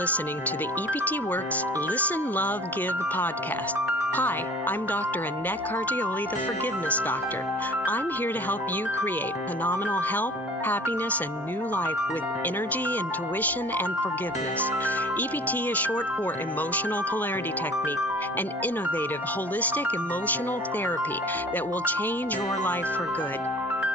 listening to the EPT Works Listen, Love, Give podcast. Hi, I'm Dr. Annette Cardioli, the Forgiveness Doctor. I'm here to help you create phenomenal health, happiness, and new life with energy, intuition, and forgiveness. EPT is short for Emotional Polarity Technique, an innovative, holistic emotional therapy that will change your life for good.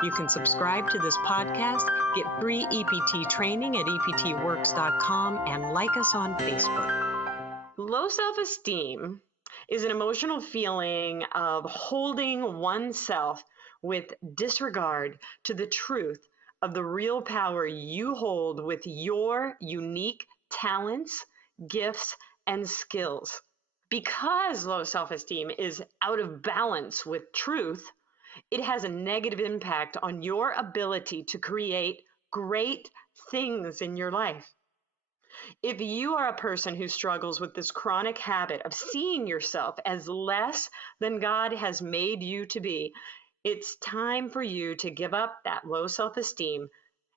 You can subscribe to this podcast, get free EPT training at eptworks.com, and like us on Facebook. Low self-esteem is an emotional feeling of holding oneself with disregard to the truth of the real power you hold with your unique talents, gifts, and skills. Because low self-esteem is out of balance with truth, it has a negative impact on your ability to create great things in your life. If you are a person who struggles with this chronic habit of seeing yourself as less than God has made you to be, it's time for you to give up that low self-esteem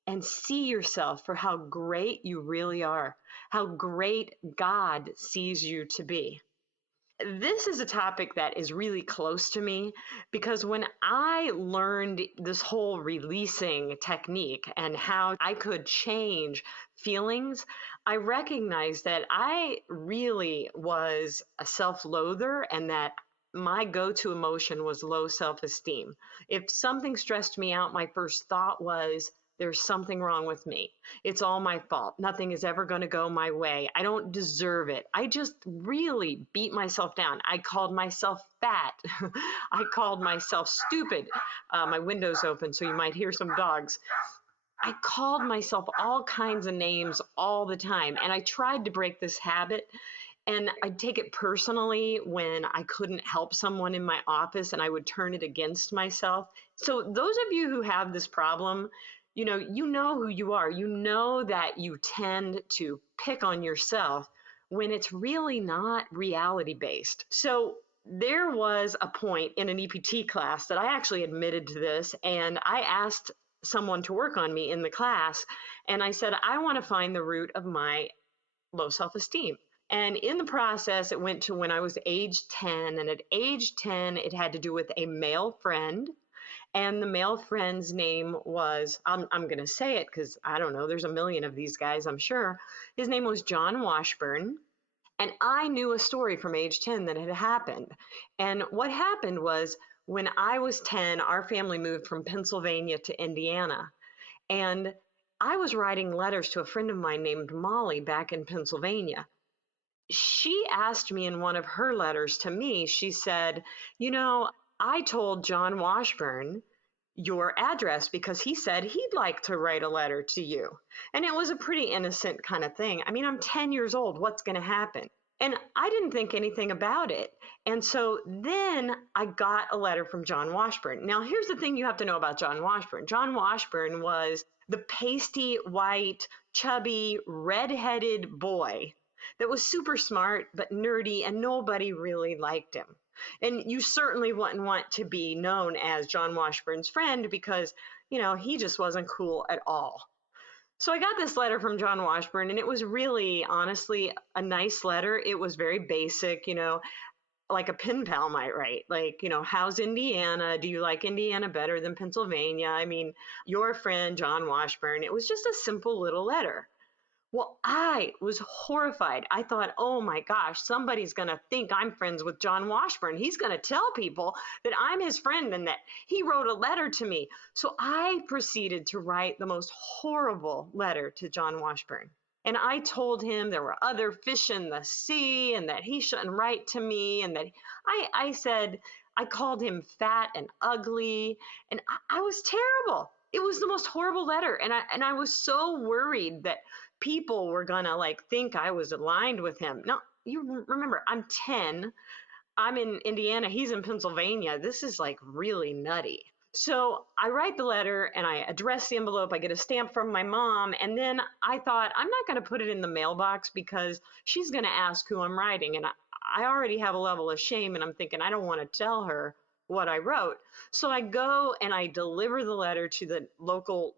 and see yourself for how great you really are, how great God sees you to be. This is a topic that is really close to me because when I learned this whole releasing technique and how I could change feelings, I recognized that I really was a self-loather and that my go-to emotion was low self-esteem. If something stressed me out, my first thought was, there's something wrong with me. It's all my fault. Nothing is ever going to go my way. I don't deserve it. I just really beat myself down. I called myself fat. I called myself stupid. My window's open, so you might hear some dogs. I called myself all kinds of names all the time, and I tried to break this habit. And I'd take it personally when I couldn't help someone in my office, and I would turn it against myself. So those of you who have this problem, you know who you are. You know that you tend to pick on yourself when it's really not reality-based. So there was a point in an EPT class that I actually admitted to this, and I asked someone to work on me in the class, and I said, I want to find the root of my low self-esteem. And in the process, it went to when I was age 10, and at age 10, it had to do with a male friend. And the male friend's name was, I'm going to say it because I don't know, there's a million of these guys, I'm sure. His name was John Washburn. And I knew a story from age 10 that had happened. And what happened was when I was 10, our family moved from Pennsylvania to Indiana. And I was writing letters to a friend of mine named Molly back in Pennsylvania. She asked me in one of her letters to me, she said, I told John Washburn your address because he said he'd like to write a letter to you. And it was a pretty innocent kind of thing. I mean, I'm 10 years old. What's going to happen? And I didn't think anything about it. And so then I got a letter from John Washburn. Now, here's the thing you have to know about John Washburn. John Washburn was the pasty, white, chubby, red-headed boy that was super smart but nerdy, and nobody really liked him. And you certainly wouldn't want to be known as John Washburn's friend because, he just wasn't cool at all. So I got this letter from John Washburn, and it was really, honestly, a nice letter. It was very basic, like a pen pal might write, like, how's Indiana? Do you like Indiana better than Pennsylvania? I mean, your friend, John Washburn. It was just a simple little letter. Well, I was horrified. I thought, oh my gosh, somebody's going to think I'm friends with John Washburn. He's going to tell people that I'm his friend and that he wrote a letter to me. So I proceeded to write the most horrible letter to John Washburn. And I told him there were other fish in the sea and that he shouldn't write to me. And that I said, I called him fat and ugly. And I was terrible. It was the most horrible letter. And I was so worried that people were gonna think I was aligned with him. Now, you remember, I'm 10, I'm in Indiana, he's in Pennsylvania. This is really nutty. So I write the letter and I address the envelope. I get a stamp from my mom. And then I thought, I'm not going to put it in the mailbox because she's going to ask who I'm writing. And I already have a level of shame. And I'm thinking, I don't want to tell her what I wrote. So I go and I deliver the letter to the local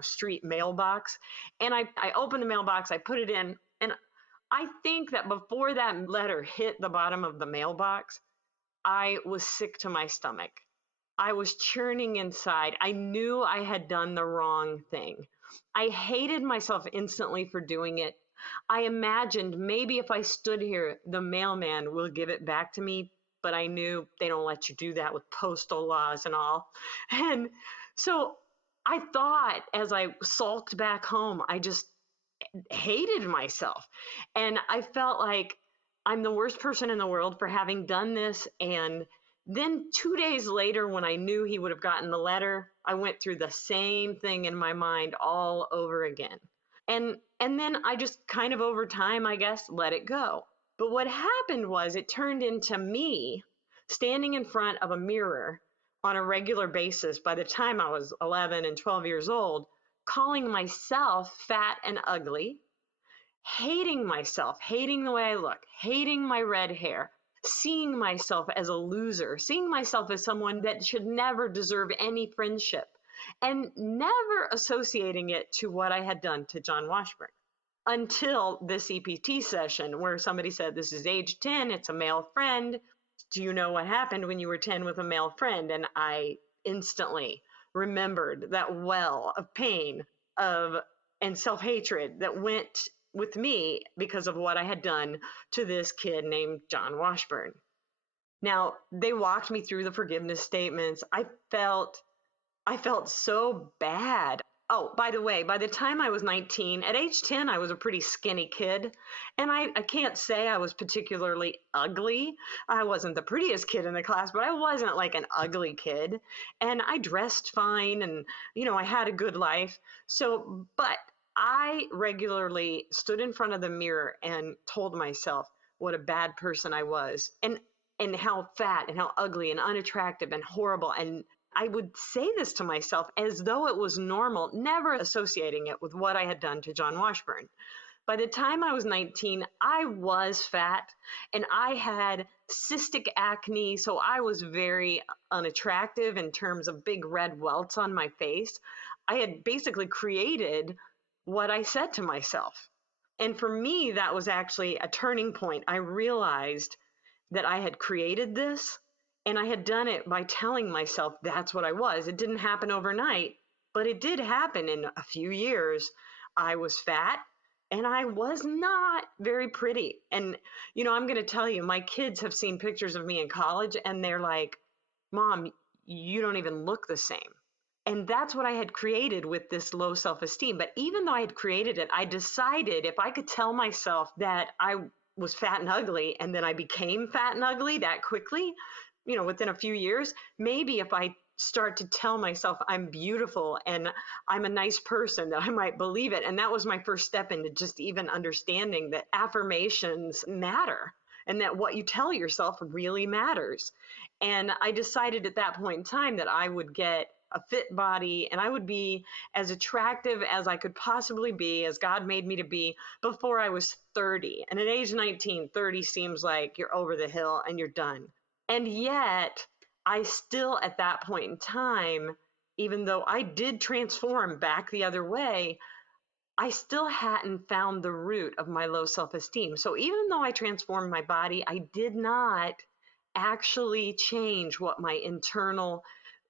street mailbox. And I open the mailbox, I put it in, and I think that before that letter hit the bottom of the mailbox, I was sick to my stomach. I was churning inside. I knew I had done the wrong thing. I hated myself instantly for doing it. I imagined maybe if I stood here, the mailman will give it back to me, but I knew they don't let you do that with postal laws and all. And so I thought as I sulked back home, I just hated myself. And I felt like I'm the worst person in the world for having done this. And then 2 days later, when I knew he would have gotten the letter, I went through the same thing in my mind all over again. And then I just kind of over time, I guess, let it go. But what happened was it turned into me standing in front of a mirror on a regular basis by the time I was 11 and 12 years old, calling myself fat and ugly, hating myself, hating the way I look, hating my red hair, seeing myself as a loser, seeing myself as someone that should never deserve any friendship, and never associating it to what I had done to John Washburn until this EPT session where somebody said, this is age 10, it's a male friend. Do you know what happened when you were 10 with a male friend? And I instantly remembered that well of pain of and self-hatred that went with me because of what I had done to this kid named John Washburn. Now, they walked me through the forgiveness statements. I felt so bad. Oh, by the way, by the time I was 19, at age 10, I was a pretty skinny kid. And I can't say I was particularly ugly. I wasn't the prettiest kid in the class, but I wasn't like an ugly kid. And I dressed fine and, I had a good life. But I regularly stood in front of the mirror and told myself what a bad person I was and how fat and how ugly and unattractive and horrible. And I would say this to myself as though it was normal, never associating it with what I had done to John Washburn. By the time I was 19, I was fat and I had cystic acne, so I was very unattractive in terms of big red welts on my face. I had basically created what I said to myself. And for me, that was actually a turning point. I realized that I had created this and I had done it by telling myself that's what I was. It didn't happen overnight, but it did happen in a few years. I was fat and I was not very pretty. And, I'm going to tell you, my kids have seen pictures of me in college and they're like, Mom, you don't even look the same. And that's what I had created with this low self-esteem. But even though I had created it, I decided if I could tell myself that I was fat and ugly and then I became fat and ugly that quickly, within a few years, maybe if I start to tell myself I'm beautiful and I'm a nice person, that I might believe it. And that was my first step into just even understanding that affirmations matter and that what you tell yourself really matters. And I decided at that point in time that I would get a fit body and I would be as attractive as I could possibly be, as God made me to be, before I was 30. And at age 19, 30 seems like you're over the hill and you're done. And yet, I still, at that point in time, even though I did transform back the other way, I still hadn't found the root of my low self-esteem. So even though I transformed my body, I did not actually change what my internal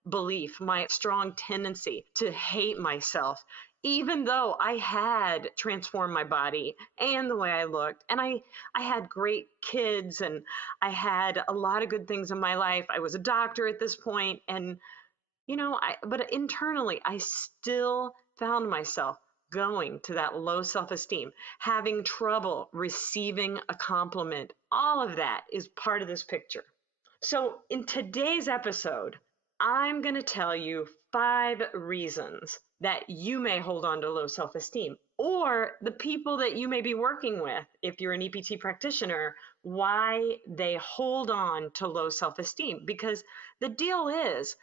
belief, my strong tendency to hate myself, even though I had transformed my body and the way I looked. And I had great kids and I had a lot of good things in my life. I was a doctor at this point. And, but internally, I still found myself going to that low self-esteem, having trouble receiving a compliment. All of that is part of this picture. So in today's episode, I'm going to tell you 5 reasons that you may hold on to low self-esteem, or the people that you may be working with, if you're an EPT practitioner, why they hold on to low self-esteem. Because the deal is,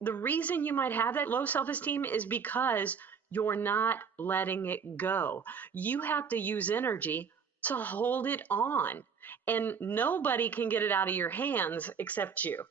the reason you might have that low self-esteem is because you're not letting it go. You have to use energy to hold it on, and nobody can get it out of your hands except you.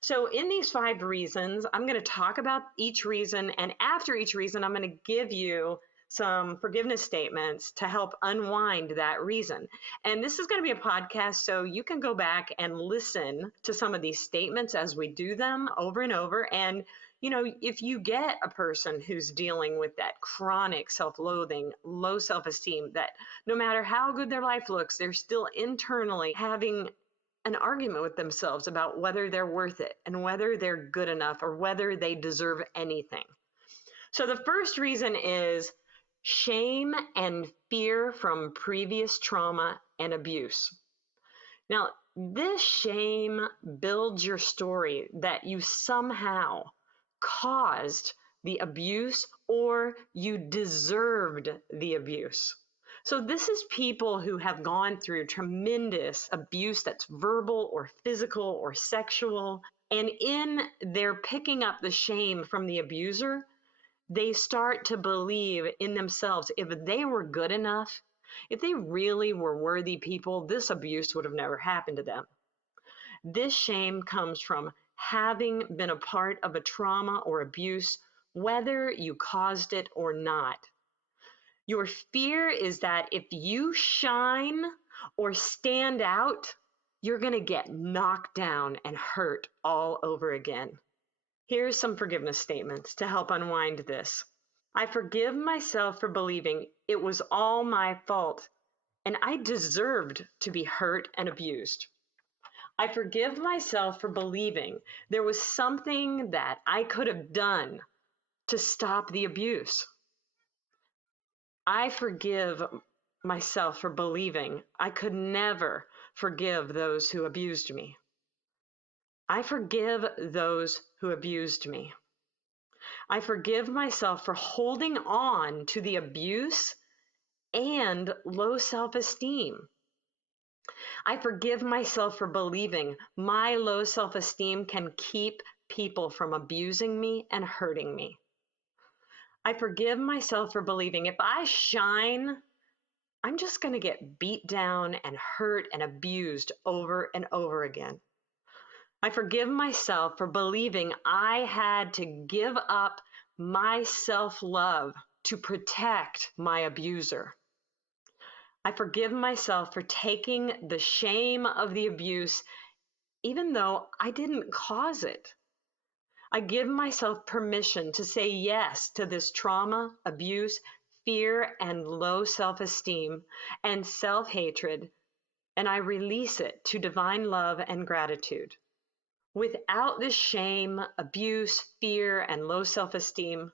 So in these 5 reasons, I'm going to talk about each reason, and after each reason, I'm going to give you some forgiveness statements to help unwind that reason. And this is going to be a podcast, so you can go back and listen to some of these statements as we do them over and over. And, if you get a person who's dealing with that chronic self-loathing, low self-esteem, that no matter how good their life looks, they're still internally having an argument with themselves about whether they're worth it and whether they're good enough or whether they deserve anything. So the first reason is shame and fear from previous trauma and abuse. Now, this shame builds your story that you somehow caused the abuse or you deserved the abuse. So this is people who have gone through tremendous abuse that's verbal or physical or sexual. And in their picking up the shame from the abuser, they start to believe in themselves if they were good enough, if they really were worthy people, this abuse would have never happened to them. This shame comes from having been a part of a trauma or abuse, whether you caused it or not. Your fear is that if you shine or stand out, you're going to get knocked down and hurt all over again. Here's some forgiveness statements to help unwind this. I forgive myself for believing it was all my fault and I deserved to be hurt and abused. I forgive myself for believing there was something that I could have done to stop the abuse. I forgive myself for believing I could never forgive those who abused me. I forgive those who abused me. I forgive myself for holding on to the abuse and low self-esteem. I forgive myself for believing my low self-esteem can keep people from abusing me and hurting me. I forgive myself for believing if I shine, I'm just going to get beat down and hurt and abused over and over again. I forgive myself for believing I had to give up my self-love to protect my abuser. I forgive myself for taking the shame of the abuse, even though I didn't cause it. I give myself permission to say yes to this trauma, abuse, fear, and low self-esteem and self-hatred, and I release it to divine love and gratitude. Without this shame, abuse, fear, and low self-esteem,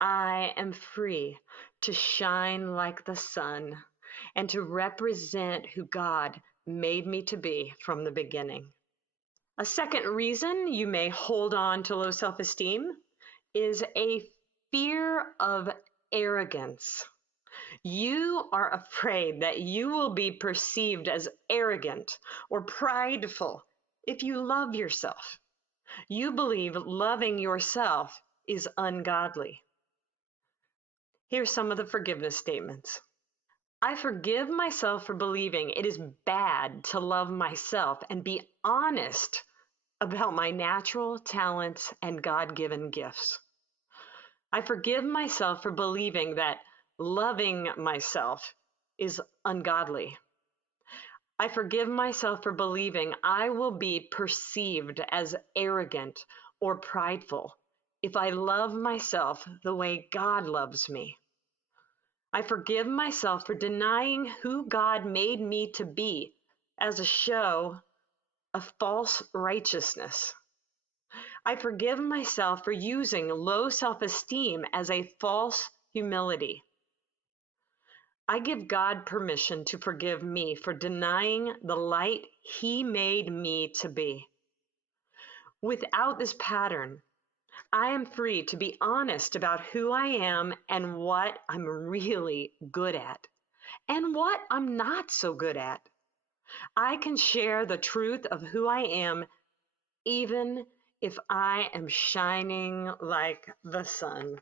I am free to shine like the sun and to represent who God made me to be from the beginning. A second reason you may hold on to low self-esteem is a fear of arrogance. You are afraid that you will be perceived as arrogant or prideful if you love yourself. You believe loving yourself is ungodly. Here's some of the forgiveness statements. I forgive myself for believing it is bad to love myself and be honest about my natural talents and God-given gifts. I forgive myself for believing that loving myself is ungodly. I forgive myself for believing I will be perceived as arrogant or prideful if I love myself the way God loves me. I forgive myself for denying who God made me to be as a show of false righteousness. I forgive myself for using low self-esteem as a false humility. I give God permission to forgive me for denying the light He made me to be. Without this pattern, I am free to be honest about who I am and what I'm really good at, and what I'm not so good at. I can share the truth of who I am, even if I am shining like the sun.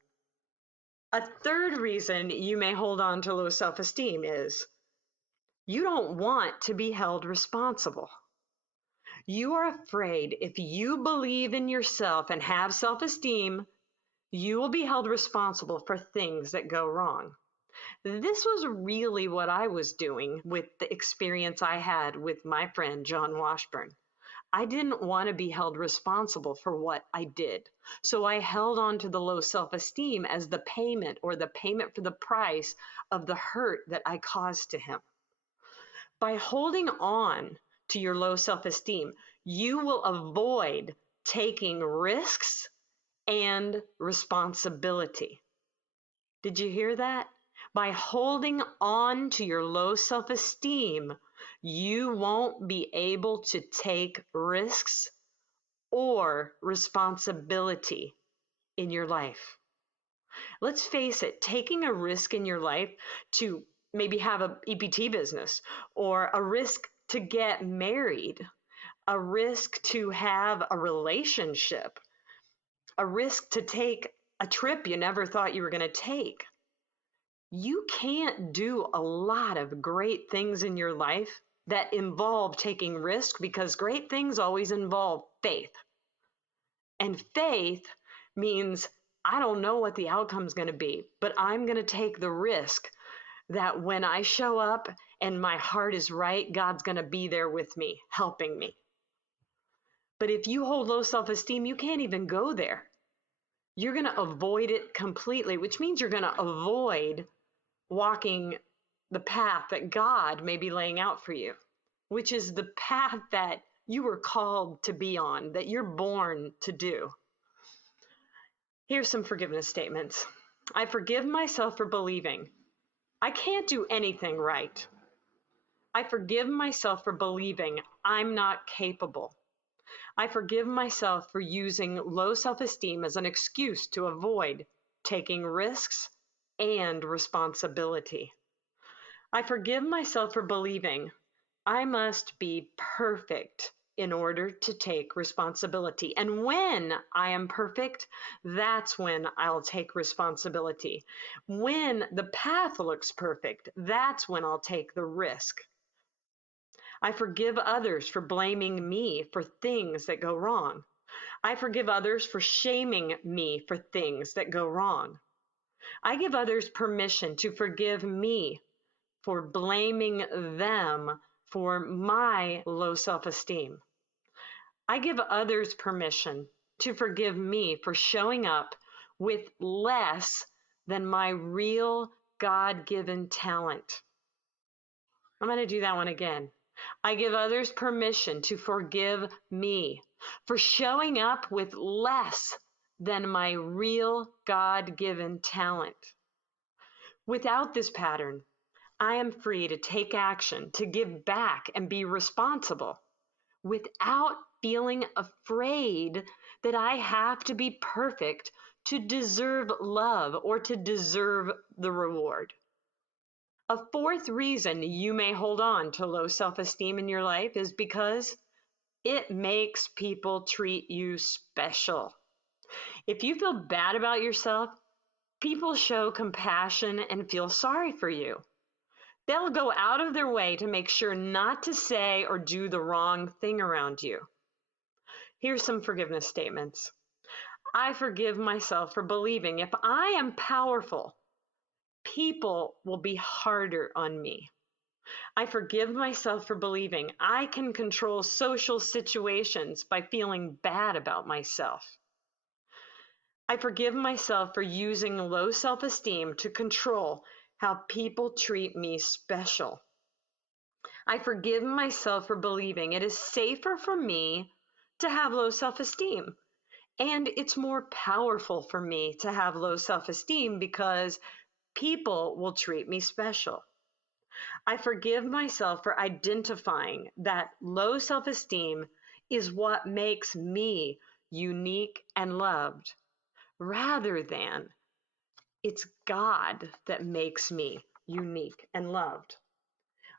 A third reason you may hold on to low self-esteem is you don't want to be held responsible. You are afraid if you believe in yourself and have self-esteem, You will be held responsible for things that go wrong. This was really what I was doing with the experience I had with my friend John Washburn. I didn't want to be held responsible for what I did. So I held on to the low self esteem as the payment or the payment for the price of the hurt that I caused to him. By holding on to your low self esteem, you will avoid taking risks and responsibility. Did you hear that? By holding on to your low self esteem, you won't be able to take risks or responsibility in your life. Let's face it, taking a risk in your life to maybe have an EPT business, or a risk to get married, a risk to have a relationship, a risk to take a trip you never thought you were going to take. You can't do a lot of great things in your life that involve taking risk, because great things always involve faith. And faith means I don't know what the outcome is going to be, but I'm going to take the risk that when I show up and my heart is right, God's going to be there with me, helping me. But if you hold low self-esteem, you can't even go there. You're going to avoid it completely, which means you're going to avoid walking the path that God may be laying out for you, which is the path that you were called to be on, that you're born to do. Here's some forgiveness statements. I forgive myself for believing I can't do anything right. I forgive myself for believing I'm not capable. I forgive myself for using low self-esteem as an excuse to avoid taking risks and responsibility. I forgive myself for believing I must be perfect in order to take responsibility. And when I am perfect, that's when I'll take responsibility. When the path looks perfect, that's when I'll take the risk. I forgive others for blaming me for things that go wrong. I forgive others for shaming me for things that go wrong. I give others permission to forgive me for blaming them for my low self-esteem. I give others permission to forgive me for showing up with less than my real God-given talent. I'm going to do that one again. I give others permission to forgive me for showing up with less than my real God-given talent. Without this pattern, I am free to take action, to give back, and be responsible without feeling afraid that I have to be perfect to deserve love or to deserve the reward. A fourth reason you may hold on to low self-esteem in your life is because it makes people treat you special. If you feel bad about yourself, people show compassion and feel sorry for you. They'll go out of their way to make sure not to say or do the wrong thing around you. Here's some forgiveness statements. I forgive myself for believing if I am powerful, people will be harder on me. I forgive myself for believing I can control social situations by feeling bad about myself. I forgive myself for using low self-esteem to control how people treat me special. I forgive myself for believing it is safer for me to have low self-esteem. And it's more powerful for me to have low self-esteem because people will treat me special. I forgive myself for identifying that low self-esteem is what makes me unique and loved, rather than it's God that makes me unique and loved.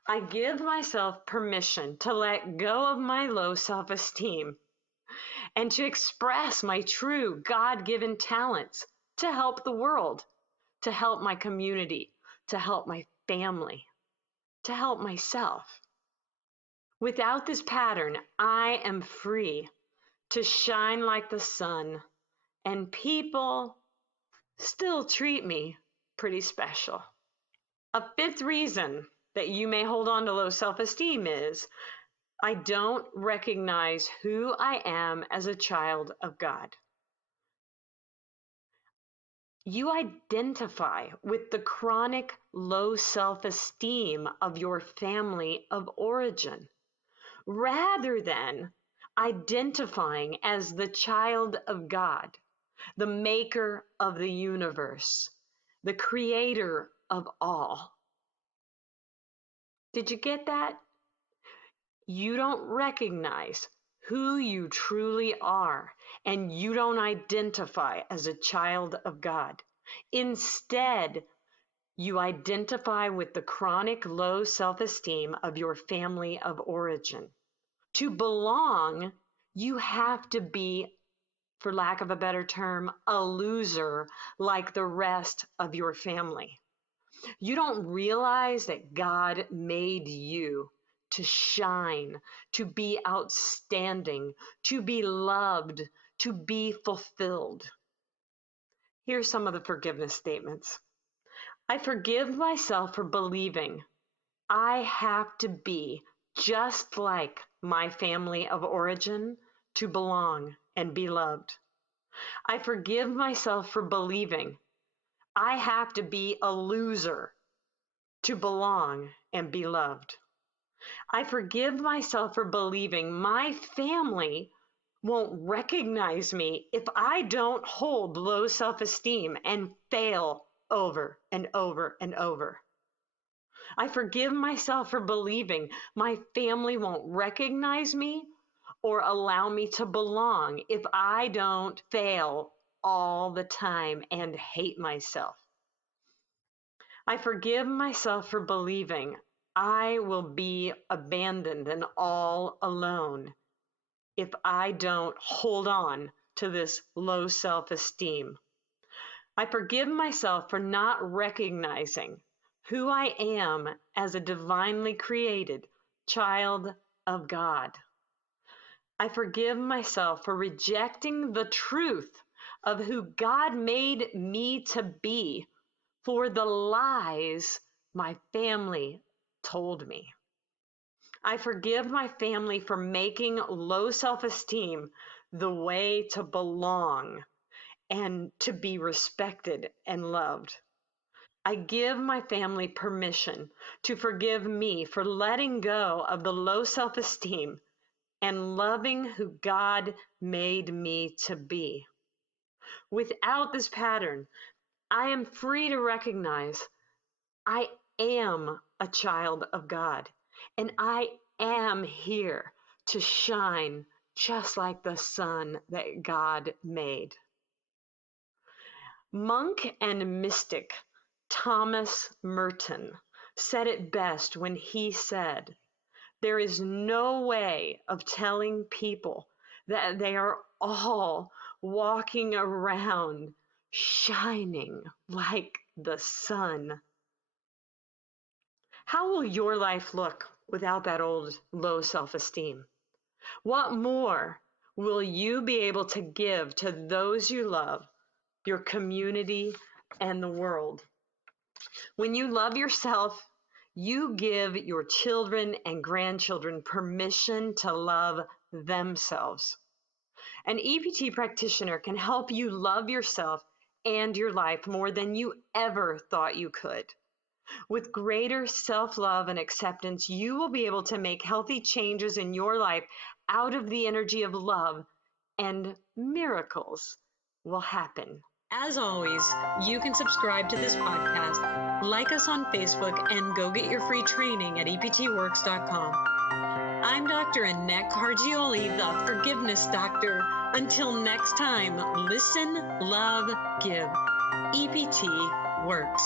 I give myself permission to let go of my low self-esteem and to express my true God-given talents to help the world, to help my community, to help my family, to help myself. Without this pattern, I am free to shine like the sun, and people still treat me pretty special. A fifth reason that you may hold on to low self-esteem is I don't recognize who I am as a child of God. You identify with the chronic low self-esteem of your family of origin, rather than identifying as the child of God, the maker of the universe, the creator of all. Did you get that? You don't recognize who you truly are, and you don't identify as a child of God. Instead, you identify with the chronic low self-esteem of your family of origin. To belong, you have to be, for lack of a better term, a loser like the rest of your family. You don't realize that God made you to shine, to be outstanding, to be loved, to be fulfilled. Here's some of the forgiveness statements. I forgive myself for believing I have to be just like my family of origin to belong and be loved. I forgive myself for believing I have to be a loser to belong and be loved. I forgive myself for believing my family won't recognize me if I don't hold low self-esteem and fail over and over and over. I forgive myself for believing my family won't recognize me or allow me to belong if I don't fail all the time and hate myself. I forgive myself for believing I will be abandoned and all alone if I don't hold on to this low self-esteem. I forgive myself for not recognizing who I am as a divinely created child of God. I forgive myself for rejecting the truth of who God made me to be for the lies my family told me. I forgive my family for making low self-esteem the way to belong and to be respected and loved. I give my family permission to forgive me for letting go of the low self-esteem and loving who God made me to be. Without this pattern, I am free to recognize I am a child of God, and I am here to shine just like the sun that God made. Monk and mystic Thomas Merton said it best when he said, there is no way of telling people that they are all walking around shining like the sun. How will your life look without that old low self-esteem? What more will you be able to give to those you love, your community, and the world? When you love yourself, you give your children and grandchildren permission to love themselves. An EPT practitioner can help you love yourself and your life more than you ever thought you could. With greater self-love and acceptance, you will be able to make healthy changes in your life out of the energy of love, and miracles will happen. As always, you can subscribe to this podcast, like us on Facebook, and go get your free training at eptworks.com. I'm Dr. Annette Cargioli, the Forgiveness Doctor. Until next time, listen, love, give. EPT works.